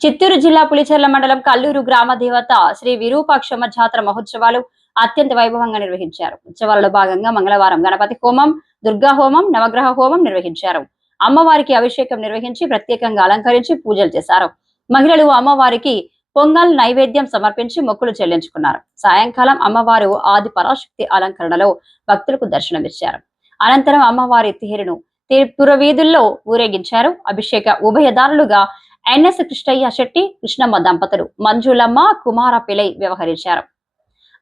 చిత్తూరు జిల్లా పులిచెర్ల మండలం కల్లూరు గ్రామ దేవత శ్రీ విరూపాక్షమ్మ జాతర మహోత్సవాలు అత్యంత వైభవంగా నిర్వహించారు. ఉత్సవాలలో భాగంగా మంగళవారం గణపతి హోమం, దుర్గా హోమం, నవగ్రహ హోమం నిర్వహించారు. అమ్మవారికి అభిషేకం నిర్వహించి ప్రత్యేకంగా అలంకరించి పూజలు చేశారు. మహిళలు అమ్మవారికి పొంగల్ నైవేద్యం సమర్పించి మొక్కులు చెల్లించుకున్నారు. సాయంకాలం అమ్మవారు ఆది పరాశక్తి అలంకరణలో భక్తులకు దర్శనమిచ్చారు. అనంతరం అమ్మవారి తేరును పురవీధుల్లో ఊరేగించారు. అభిషేక ఉభయదారులుగా ఎన్ఎస్ కృష్ణయ్య శెట్టి, కృష్ణమ్మ దంపతులు, మంజులమ్మ, కుమార పిలై వ్యవహరించారు.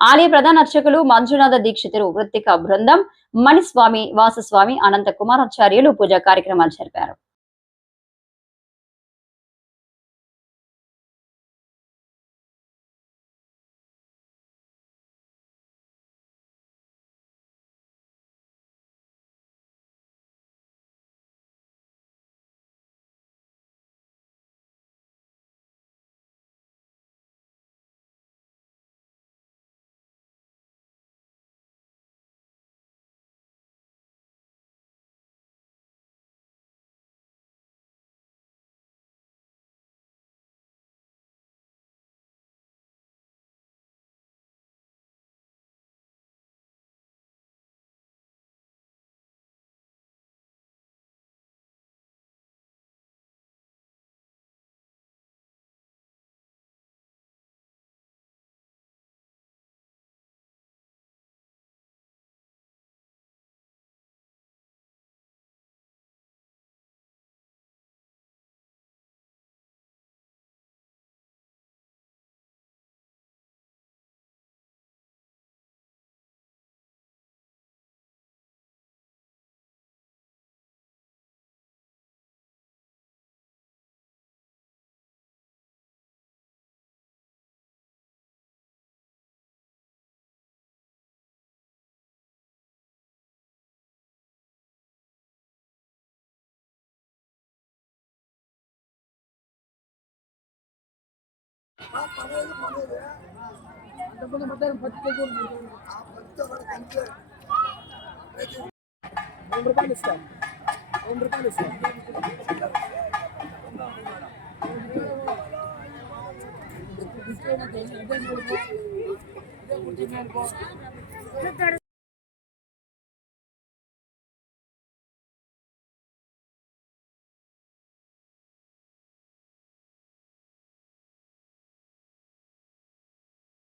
ఆలయ ప్రధాన అర్చకులు మంజునాథ దీక్షితులు, వృత్తిక బృందం, మణిస్వామి, వాసస్వామి, అనంత కుమారాచార్యులు పూజా కార్యక్రమాలు జరిపారు.